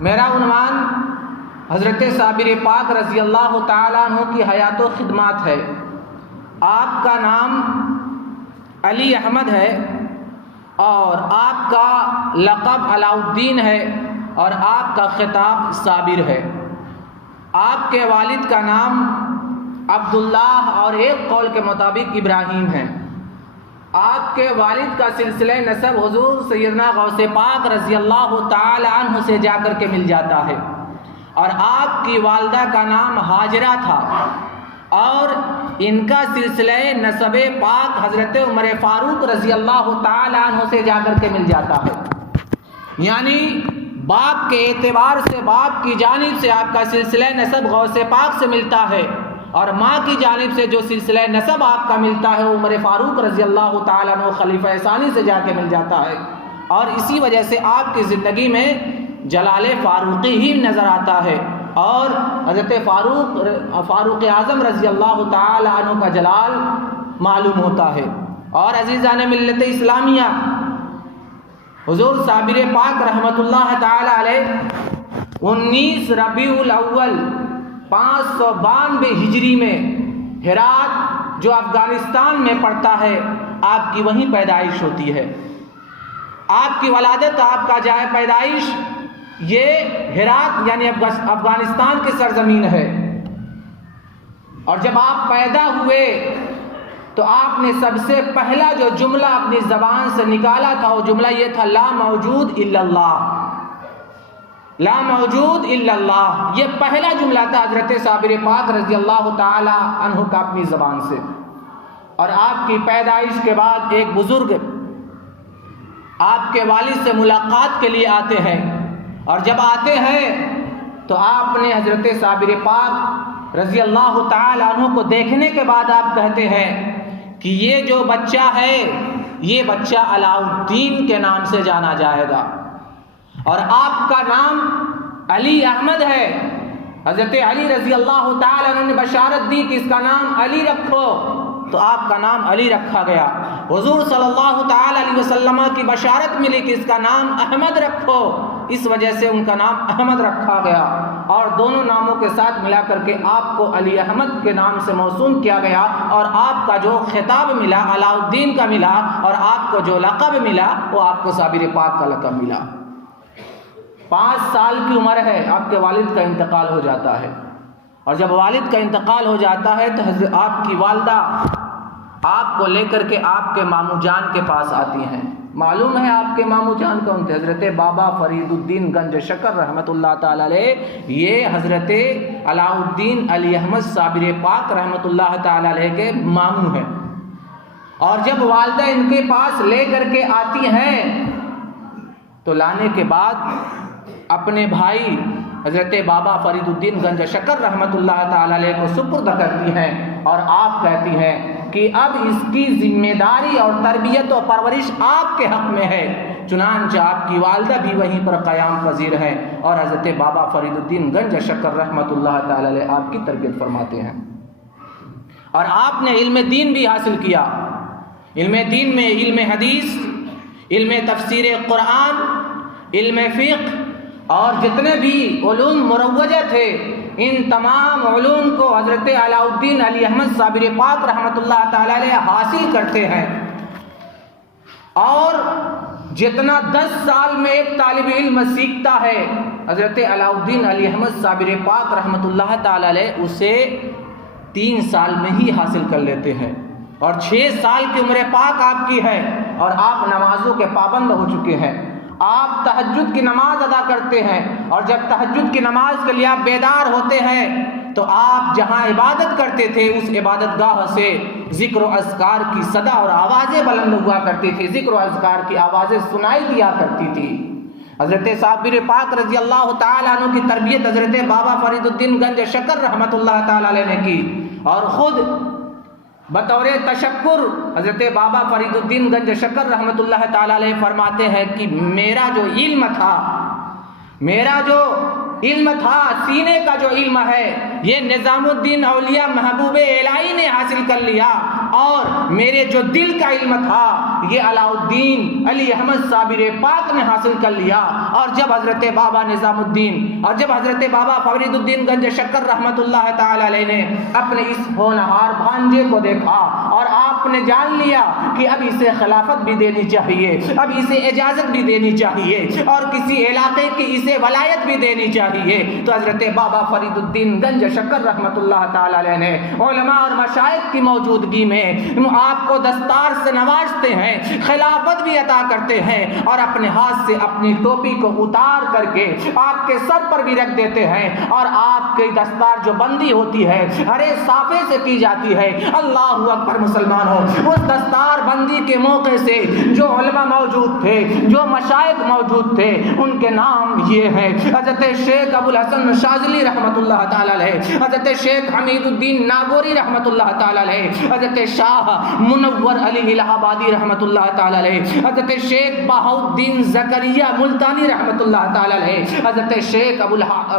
میرا عنوان حضرت صابر پاک رضی اللہ تعالیٰ عنہ کی حیات و خدمات ہے۔ آپ کا نام علی احمد ہے اور آپ کا لقب علاء الدین ہے اور آپ کا خطاب صابر ہے۔ آپ کے والد کا نام عبداللہ اور ایک قول کے مطابق ابراہیم ہے۔ آپ کے والد کا سلسلہ نسب حضور سیدنا غوث پاک رضی اللہ تعالی عنہ سے جا کر کے مل جاتا ہے، اور آپ کی والدہ کا نام ہاجرہ تھا، اور ان کا سلسلہ نسب پاک حضرت عمر فاروق رضی اللہ تعالی عنہ سے جا کر کے مل جاتا ہے۔ یعنی باپ کے اعتبار سے باپ کی جانب سے آپ کا سلسلہ نسب غوث پاک سے ملتا ہے، اور ماں کی جانب سے جو سلسلہ نسب آپ کا ملتا ہے عمر فاروق رضی اللہ تعالیٰ عنہ خلیفہ ثانی سے جا کے مل جاتا ہے، اور اسی وجہ سے آپ کی زندگی میں جلال فاروقی ہی نظر آتا ہے، اور حضرت فاروق اعظم رضی اللہ تعالیٰ عنہ کا جلال معلوم ہوتا ہے۔ اور عزیزان ملت اسلامیہ، حضور صابر پاک رحمت اللہ تعالی علیہ 19 ربیع الاول 592 ہجری میں ہرات جو افغانستان میں پڑتا ہے، آپ کی وہیں پیدائش ہوتی ہے۔ آپ کی ولادت، آپ کا جائے پیدائش یہ ہرات یعنی افغانستان کی سرزمین ہے، اور جب آپ پیدا ہوئے تو آپ نے سب سے پہلا جو جملہ اپنی زبان سے نکالا تھا وہ جملہ یہ تھا، لا موجود الا اللہ، لا موجود الا اللہ۔ یہ پہلا جملہ تھا حضرت صابر پاک رضی اللہ تعالی عنہ کا اپنی زبان سے۔ اور آپ کی پیدائش کے بعد ایک بزرگ آپ کے والد سے ملاقات کے لیے آتے ہیں، اور جب آتے ہیں تو آپ نے حضرت صابر پاک رضی اللہ تعالی عنہ کو دیکھنے کے بعد آپ کہتے ہیں کہ یہ جو بچہ ہے یہ بچہ علاء الدین کے نام سے جانا جائے گا، اور آپ کا نام علی احمد ہے۔ حضرت علی رضی اللہ تعالی عنہ نے بشارت دی کہ اس کا نام علی رکھو، تو آپ کا نام علی رکھا گیا۔ حضور صلی اللہ تعالی علیہ وسلم کی بشارت ملی کہ اس کا نام احمد رکھو، اس وجہ سے ان کا نام احمد رکھا گیا، اور دونوں ناموں کے ساتھ ملا کر کے آپ کو علی احمد کے نام سے موسوم کیا گیا، اور آپ کا جو خطاب ملا علاء الدین کا ملا، اور آپ کو جو لقب ملا وہ آپ کو صابر پاک کا لقب ملا۔ 5 سال کی عمر ہے، آپ کے والد کا انتقال ہو جاتا ہے، اور جب والد کا انتقال ہو جاتا ہے تو آپ کی والدہ آپ کو لے کر کے آپ کے ماموں جان کے پاس آتی ہیں۔ معلوم ہے آپ کے ماموں جان کون تھے؟ حضرت بابا فرید الدین گنج شکر رحمت اللہ تعالی علیہ، یہ حضرت علاء الدین علی احمد صابر پاک رحمت اللہ تعالی علیہ کے ماموں ہیں۔ اور جب والدہ ان کے پاس لے کر کے آتی ہیں تو لانے کے بعد اپنے بھائی حضرت بابا فرید الدین گنج شکر رحمت اللہ تعالی علیہ کو سپرد کرتی ہیں، اور آپ کہتی ہیں کہ اب اس کی ذمہ داری اور تربیت و پرورش آپ کے حق میں ہے۔ چنانچہ آپ کی والدہ بھی وہیں پر قیام پذیر ہیں، اور حضرت بابا فرید الدین گنج شکر رحمت اللہ تعالی علیہ آپ کی تربیت فرماتے ہیں۔ اور آپ نے علم دین بھی حاصل کیا۔ علم دین میں علم حدیث، علم تفسیر قرآن، علم فقہ، اور جتنے بھی علوم مروجہ تھے ان تمام علوم کو حضرت علاء الدین علی احمد صابر پاک رحمت اللہ تعالی علیہ حاصل کرتے ہیں۔ اور جتنا 10 سال میں ایک طالب علم سیکھتا ہے حضرت علاء الدین علی احمد صابر پاک رحمت اللہ تعالی علیہ اسے 3 سال میں ہی حاصل کر لیتے ہیں، اور 6 سال کی عمر پاک آپ کی ہے، اور آپ نمازوں کے پابند ہو چکے ہیں۔ آپ تہجد کی نماز ادا کرتے ہیں، اور جب تہجد کی نماز کے لیے آپ بیدار ہوتے ہیں تو آپ جہاں عبادت کرتے تھے اس عبادت گاہ سے ذکر و اذکار کی صدا اور آوازیں بلند ہوا کرتی تھی، ذکر و اذکار کی آوازیں سنائی دیا کرتی تھی۔ حضرت صابر پاک رضی اللہ تعالیٰ عنہ کی تربیت حضرت بابا فرید الدین گنج شکر رحمت اللہ تعالیٰ علیہ نے کی، اور خود بطور تشکر حضرت بابا فرید الدین گنج شکر رحمت اللہ تعالی علیہ فرماتے ہیں کہ میرا جو علم تھا سینے کا جو علم ہے یہ نظام الدین اولیاء محبوب الہی نے حاصل کر لیا، اور میرے جو دل کا علم تھا یہ علاؤالدین علی احمد صابر پاک نے حاصل کر لیا۔ اور جب حضرت بابا نظام الدین اور جب حضرت بابا فرید الدین گنج شکر رحمت اللہ تعالی علیہ نے اپنے اس ہونہار بھانجے کو دیکھا اور آپ نے جان لیا کہ اب اسے خلافت بھی دینی چاہیے، اب اسے اجازت بھی دینی چاہیے اور کسی علاقے کی اسے ولایت بھی دینی چاہیے، تو حضرت بابا فرید الدین گنج شکر رحمت اللہ تعالی علیہ نے علماء اور مشائخ کی موجودگی میں آپ کو دستار سے نوازتے ہیں، خلافت بھی عطا کرتے ہیں اور اپنے ہاتھ سے اپنی ٹوپی کو اتار کر کے آپ کے سر پر بھی رکھ دیتے ہیں، اور آپ کی دستار جو بندی ہوتی ہے ہرے صافے سے کی جاتی ہے۔ اللہ اکبر مسلمانوں، اس دستار بندی کے موقع سے جو علماء موجود تھے، جو مشائخ موجود تھے، ان کے نام یہ ہیں: حضرت شیخ ابو الحسن شاذلی رحمت اللہ تعالی علیہ، حضرت شیخ حمید الدین ناگوری رحمت اللہ تعالی علیہ، حضرت شاہ منور علی الہ آبادی رحمت اللہ تعالی علیہ، حضرت شیخ بہاؤالدین زکریا ملتانی رحمت اللہ تعالی علیہ، حضرت شیخ ابو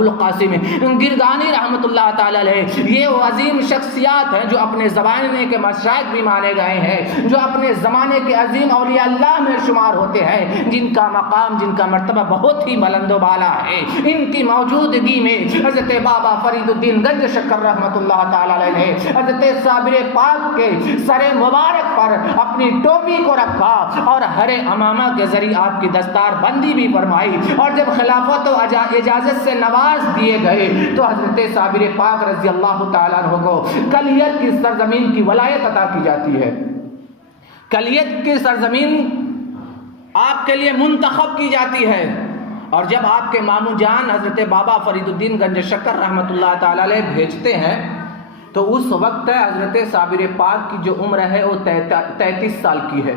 القاسم گردانی رحمت اللہ تعالی علیہ۔ یہ وہ عظیم شخصیات ہیں جو اپنے زمانے کے مشائخ بھی مانے گئے ہیں، جو اپنے زمانے کے عظیم اولیاء اللہ میں شمار ہوتے ہیں، جن کا مقام، جن کا مرتبہ بہت ہی بلند و بالا ہے۔ ان کی موجودگی میں حضرت بابا فرید الدین گنج شکر رحمت اللہ تعالی علیہ نے حضرت صابر پاک کے سر مبارک پر اپنی ٹوپی کو رکھا اور ہرے امامہ کے ذریعے آپ کی دستار بندی بھی فرمائی، اور جب خلافت و اجازت سے نواز دیے گئے تو حضرت صابر پاک رضی اللہ تعالیٰ عنہ کو کلیت کی سرزمین کی ولایت عطا کی جاتی ہے۔ کلیت کی سرزمین آپ کے لیے منتخب کی جاتی ہے، اور جب آپ کے ماموں جان حضرت بابا فرید الدین گنج شکر رحمت اللہ تعالی علیہ بھیجتے ہیں تو اس وقت حضرت صابر پاک کی جو عمر ہے وہ 33 سال کی ہے۔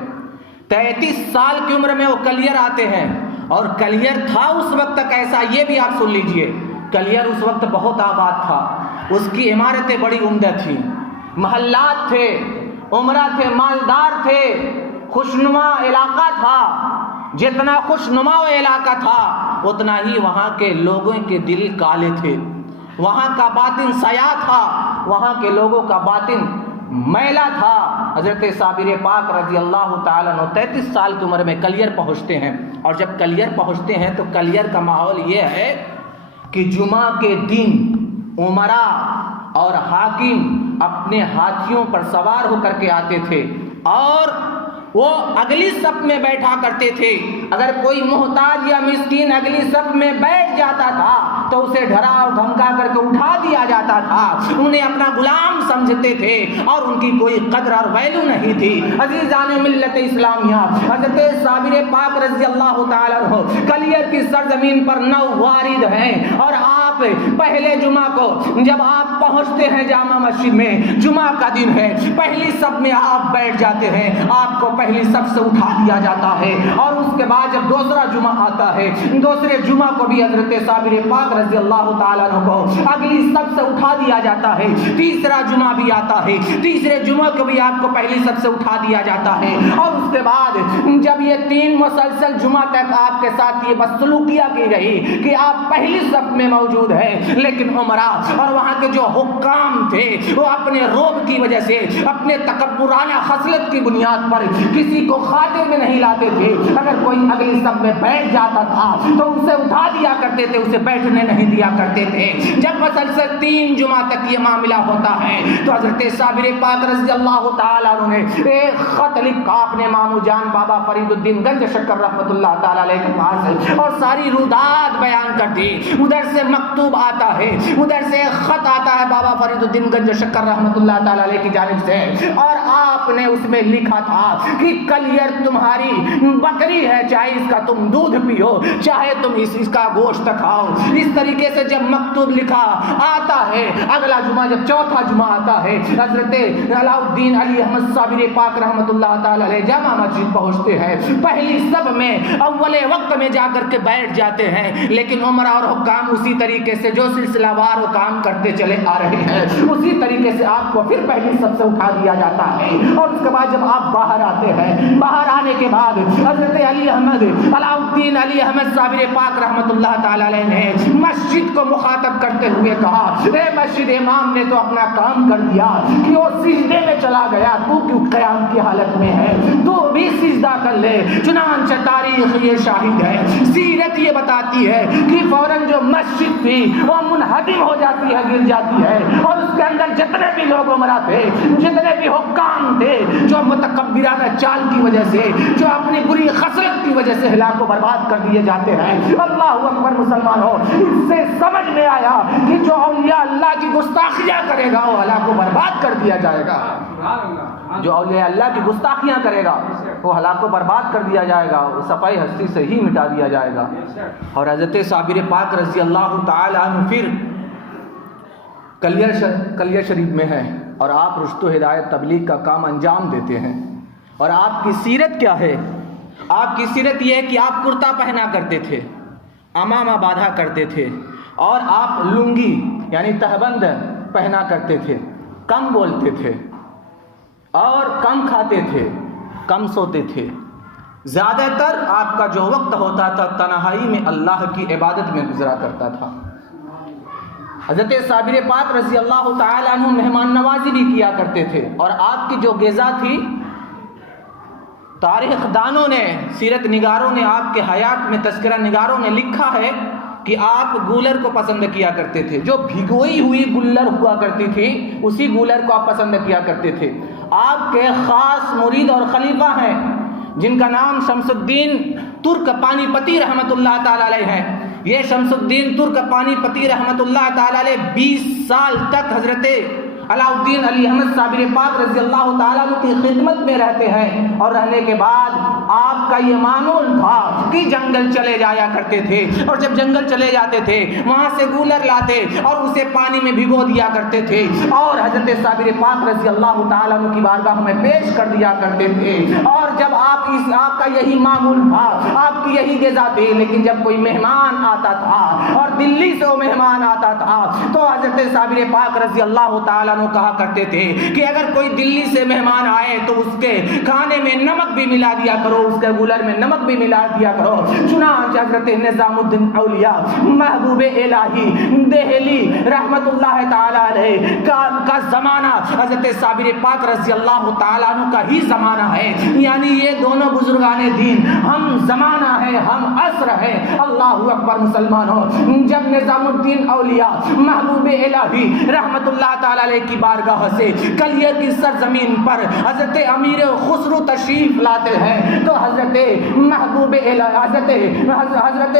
33 سال کی عمر میں وہ کلیئر آتے ہیں، اور کلیئر تھا اس وقت کیسا یہ بھی آپ سن لیجئے۔ کلیئر اس وقت بہت آباد تھا، اس کی عمارتیں بڑی عمدہ تھیں، محلات تھے، عمرہ تھے، مالدار تھے، خوشنما علاقہ تھا۔ جتنا خوشنما علاقہ تھا اتنا ہی وہاں کے لوگوں کے دل کالے تھے، وہاں کا باطن سیاہ تھا، وہاں کے لوگوں کا باطن میلا تھا۔ حضرت صابر پاک رضی اللہ تعالیٰ عنہ 33 سال کی عمر میں کلیئر پہنچتے ہیں، اور جب کلیئر پہنچتے ہیں تو کلیئر کا ماحول یہ ہے کہ جمعہ کے دن عمرا اور حاکم اپنے ہاتھیوں پر سوار ہو کر کے آتے تھے، اور وہ اگلی صف میں بیٹھا کرتے تھے۔ اگر کوئی محتاج یا مسکین اگلی صف میں بیٹھ جاتا تھا تو اسے ڈرا اور دھمکا کر کے اٹھا دیا جاتا تھا، انہیں اپنا غلام سمجھتے تھے اور ان کی کوئی قدر اور ویلو نہیں تھی۔ عزیزان ملت اسلامیہ، حضرت صابر پاک رضی اللہ تعالیٰ عنہ کلیئر کی سرزمین پر نو وارد ہیں، اور آپ پہلے جمعہ کو جب آپ پہنچتے ہیں جامع مسجد میں، جمعہ کا دن ہے، پہلی صف میں آپ بیٹھ جاتے ہیں، آپ کو پہلی صف سے اٹھا دیا جاتا ہے، اور اس کے بعد جب دوسرا جمعہ آتا ہے، دوسرے جمعہ کو بھی حضرت صابر پاک رضی اللہ تعالیٰ عنہ کو اگلی صف سے اٹھا دیا جاتا ہے۔ تیسرا جمعہ بھی آتا ہے، تیسرے جمعہ کو بھی آپ کو پہلی صف سے اٹھا دیا جاتا ہے، اور اس کے بعد جب یہ 3 مسلسل جمعہ تک آپ کے ساتھ یہ بدسلوکیاں کی گئی کہ آپ پہلی صف میں موجود ہیں، لیکن عمرا اور وہاں کے جو حکام تھے وہ اپنے روب کی وجہ سے، اپنے تکبرانہ خصلت کی بنیاد پر کسی کو خاطر میں نہیں لاتے تھے۔ اگر کوئی اگلی صف میں بیٹھ جاتا تھا تو اسے اٹھا دیا کرتے تھے، اسے بیٹھنے نہیں دیا کرتے تھے۔ جب مسلسل 3 جمعہ تک یہ معاملہ ہوتا ہے تو حضرت صابر پاک رضی اللہ تعالیٰ عنہ نے ایک خط لکھا اپنے ماموں جان بابا فرید الدین گنج شکر رحمت اللہ تعالیٰ علیہ کے پاس، اور ساری رودات بیان کر دی۔ ادھر سے مکتوب آتا ہے، ادھر سے خط آتا ہے بابا فرید الدین گنج شکر رحمت اللہ تعالیٰ علیہ کی جانب سے، اور آپ نے اس میں لکھا تھا کہ کلیئر تمہاری بکری ہے، چاہے اس کا تم دودھ پیو، چاہے تم اس کا گوشت کھاؤ۔ اس طریقے سے جب مکتوب لکھا آتا ہے، اگلا جمعہ جب چوتھا جمعہ آتا ہے، حضرت علاؤالدین علی احمد صابر پاک رحمت اللہ تعالی علیہ جامع مسجد پہنچتے ہیں، پہلی صف میں اول وقت میں جا کر کے بیٹھ جاتے ہیں، لیکن عمرا اور حکام اسی طریقے سے جو سلسلہ وار وہ کام کرتے چلے آ رہے ہیں، اسی طریقے سے آپ کو پھر پہلی صف سے اٹھا دیا جاتا ہے۔ اور اس کے بعد جب آپ باہر آتے ہیں، باہر آنے کے بعد حضرت علی احمد علاؤالدین علی احمد صابر پاک رحمت اللہ تعالی تعالیٰ علیہ نے مسجد کو مخاطب کرتے ہوئے کہا، اے مسجد، امام نے تو اپنا کام کر دیا کہ وہ سجدے میں چلا گیا، تو کیوں قیام کی حالت میں ہے؟ تو بھی سجدہ کر لے۔ چنانچہ تاریخ یہ شاہد ہے، سیرت یہ بتاتی ہے کہ فوراً جو مسجد تھی وہ منہدم ہو جاتی ہے، گر جاتی ہے، اور اس کے اندر جتنے بھی لوگ عمرہ تھے، جتنے بھی حکام تھے، جو متکبرانہ چال کی وجہ سے، جو اپنی بری خصلت کی وجہ سے ہلاک و برباد کر دیے جاتے ہیں۔ اللہ اکبر مسلمانوں، اس سے سمجھ میں آیا کہ جو اولیاء اللہ کی گستاخیاں کرے گا وہ ہلاک و برباد کر دیا جائے گا۔ جو اولیاء اللہ کی گستاخیاں کرے گا وہ ہلاک و برباد کر دیا جائے گا، صفائی ہستی سے ہی مٹا دیا جائے گا۔ اور حضرت صابر پاک رضی اللہ تعالی عنہ پھر کلیہ شریف میں ہے، اور آپ رشد و ہدایت تبلیغ کا کام انجام دیتے ہیں۔ اور آپ کی سیرت کیا ہے؟ آپ کی سیرت یہ ہے کہ آپ کرتا پہنا کرتے تھے، امامہ باندھا کرتے تھے، اور آپ لنگی یعنی تہبند پہنا کرتے تھے، کم بولتے تھے اور کم کھاتے تھے، کم سوتے تھے۔ زیادہ تر آپ کا جو وقت ہوتا تھا تنہائی میں اللہ کی عبادت میں گزرا کرتا تھا۔ حضرت صابر پاک رضی اللہ تعالی عنہ مہمان نوازی بھی کیا کرتے تھے، اور آپ کی جو غذا تھی، تاریخ دانوں نے، سیرت نگاروں نے، آپ کے حیات میں تذکرہ نگاروں نے لکھا ہے کہ آپ گولر کو پسند کیا کرتے تھے، جو بھگوئی ہوئی گولر ہوا کرتی تھی اسی گولر کو آپ پسند کیا کرتے تھے۔ آپ کے خاص مرید اور خلیفہ ہیں جن کا نام شمس الدین ترک پانی پتی رحمۃ اللہ تعالی علیہ ہے۔ یہ شمس الدین ترک پانی پتی رحمۃ اللہ تعالی علیہ 20 سال تک حضرت علاء الدین علی احمد صابر پاک رضی اللہ تعالیٰ عنہ کی خدمت میں رہتے ہیں، اور رہنے کے بعد آپ کا یہ معمول تھا کہ جنگل چلے جایا کرتے تھے، اور جب جنگل چلے جاتے تھے وہاں سے گولر لاتے اور اسے پانی میں بھگو دیا کرتے تھے، اور حضرت صابر پاک رضی اللہ تعالیٰ عنہ کی بارگاہ میں پیش کر دیا کرتے تھے۔ اور جب آپ کا یہی معمول تھا، آپ کی یہی غذا تھی، لیکن جب کوئی مہمان آتا تھا اور دلی سے وہ مہمان آتا تھا تو حضرت صابر پاک رضی اللہ تعالیٰ عنہ کہا کرتے تھے کہ اگر کوئی دلی سے مہمان آئے تو اس کے کھانے میں نمک بھی ملا دیا کرو، اس کے گولر میں نمک بھی ملا دیا کرو۔ چنانچہ حضرت نظام الدین اولیاء محبوب الہی دہلی رحمت اللہ تعالی علیہ کا زمانہ حضرت صابر پاک رضی اللہ تعالیٰ عنہ کا ہی زمانہ ہے، یعنی یہ دونوں بزرگان دین ہم زمانہ ہے، ہم عصر ہے۔ اللہ اکبر مسلمانوں، جب نظام الدین اولیاء محبوب الہی رحمت اللہ تعالی علیہ کی بارگاہ سے کلیہ کی سرزمین پر حضرت امیر خسرو تشریف لاتے ہیں تو حضرت محبوب حضرت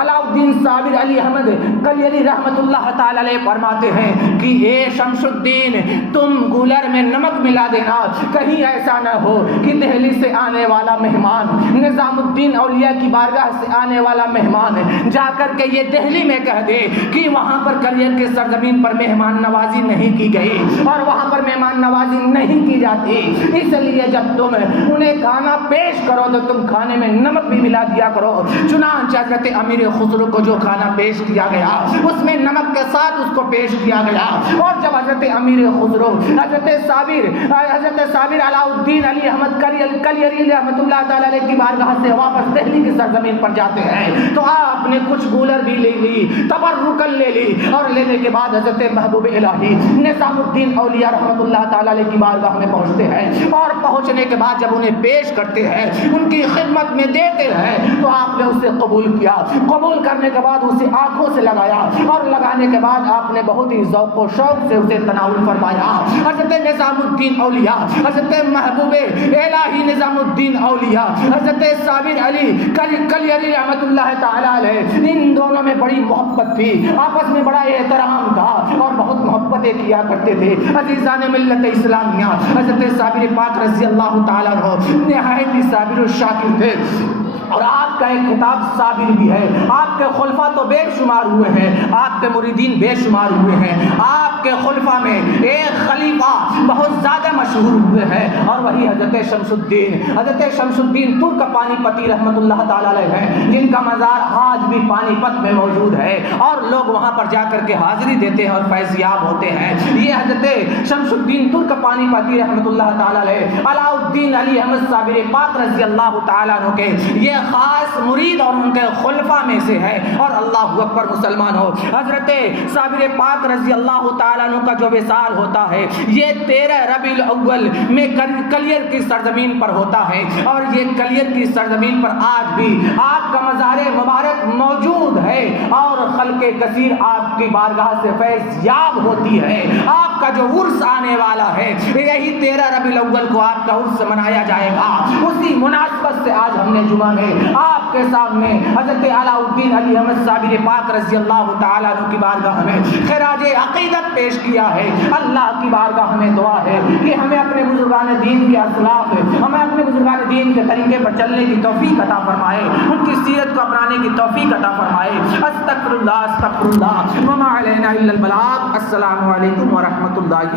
علاء الدین صابر علی احمد کلیری رحمت اللہ تعالی علیہ فرماتے ہیں کہ اے شمس الدین، تم گولر میں نمک ملا دینا، کہیں ایسا نہ ہو کہ دہلی سے آنے والا مہمان، نظام الدین اولیاء کی بارگاہ سے آنے والا مہمان جا کر کے یہ دہلی میں کہہ دے کہ وہاں پر کلیہ کی سرزمین پر مہمان نوازی نہیں کی گئی اور وہاں پر مہمان نوازی نہیں کی جاتی، اس لیے جب تم انہیں کھانا پیش کرو تو تم کھانے میں نمک بھی ملا دیا کرو۔ چنانچہ حضرت امیر خسرو کو جو کھانا پیش کیا گیا اس میں نمک کے ساتھ اس کو پیش کیا گیا، اور جب حضرت امیر خسرو حضرت صابر علاء الدین علی احمد کلیری رحمت اللہ تعالی علیہ کی بارگاہ سے واپس دہلی کی سرزمین پر جاتے ہیں تو آپ نے کچھ گولر بھی لے لی، تبرکن لے لی، اور لینے کے بعد حضرت محبوب الہی نظام الدین اولیاء رحمت اللہ تعالی علیہ کی بارگاہ میں پہنچتے ہیں، اور پہنچنے کے بعد جب انہیں پیش کرتے ہیں، ان کی خدمت میں دیتے ہیں تو آپ نے اسے قبول کیا۔ قبول کرنے کے بعد اسے آنکھوں سے لگایا، اور لگانے کے بعد آپ نے بہت ہی ذوق و شوق سے اسے تناول فرمایا۔ حضرت نظام الدین اولیاء، حضرت محبوب الہی نظام الدین اولیاء، حضرت صابر علی کلیری رحمت اللہ تعالی علیہ، ان دونوں میں بڑی محبت تھی، آپس میں بڑا احترام تھا اور بہت محبتیں کیا کرتے تھے۔ عزیزان ملت اسلامیہ، حضرت صابر پاک رضی اللہ تعالیٰ عنہ نہایت ہی صابر و شاکر تھے، اور آپ کا ایک خطاب صابر بھی ہے۔ آپ کے خلفاء تو بے شمار ہوئے ہیں، آپ کے مریدین بے شمار ہوئے ہیں، آپ کے خلفاء میں ایک خلیفہ بہت زیادہ مشہور ہوئے ہیں، اور وہی حضرت شمس الدین ترک پانی پتی رحمت اللہ تعالی علیہ ہیں، جن کا مزار آج بھی پانی پت میں موجود ہے، اور لوگ وہاں پر جا کر کے حاضری دیتے ہیں اور فیض یاب ہوتے ہیں۔ یہ حضرت شمس الدین ترک پانی پتی رحمت اللہ تعالی علیہ علاء الدین علی احمد صابر پاک رضی اللہ تعالیٰ عنہ کے یہ خاص مرید اور ان کے خلفاء میں سے ہے. اور اللہ اکبر مسلمان ہو, حضرت صابر پاک رضی اللہ تعالیٰ عنہ کا جو وصال ہوتا ہے یہ 13 ربیع الاول میں کلیر کی سرزمین پر ہوتا ہے. اور یہ کلیر کی سرزمین پر آج بھی آپ کا مزار مبارک موجود ہے اور خلق کثیر آپ کی بارگاہ سے فیض یاب ہوتی ہے. آپ کا جو عرس آنے والا ہے یہی 13 ربیع الاول کو آپ کا عرس منایا جائے گا. اسی مناسبت سے آج ہم نے جمعہ میں آپ کے سامنے حضرت علاء الدین علی احمد صابر پاک رضی اللہ تعالیٰ عنہ کی بارگاہ میں خراج عقیدت پیش کیا ہے. اللہ کی بارگاہ میں دعا ہے کہ ہمیں اپنے بزرگان دین کے اسلاف, ہمیں اپنے بزرگان دین کے طریقے پر چلنے کی توفیق عطا فرمائے, ان کی سیرت کو اپنانے کی توفیق عطا فرمائے. استغفر اللہ وما علینا الا البلاغ. السلام علیکم ورحمۃ اللہ.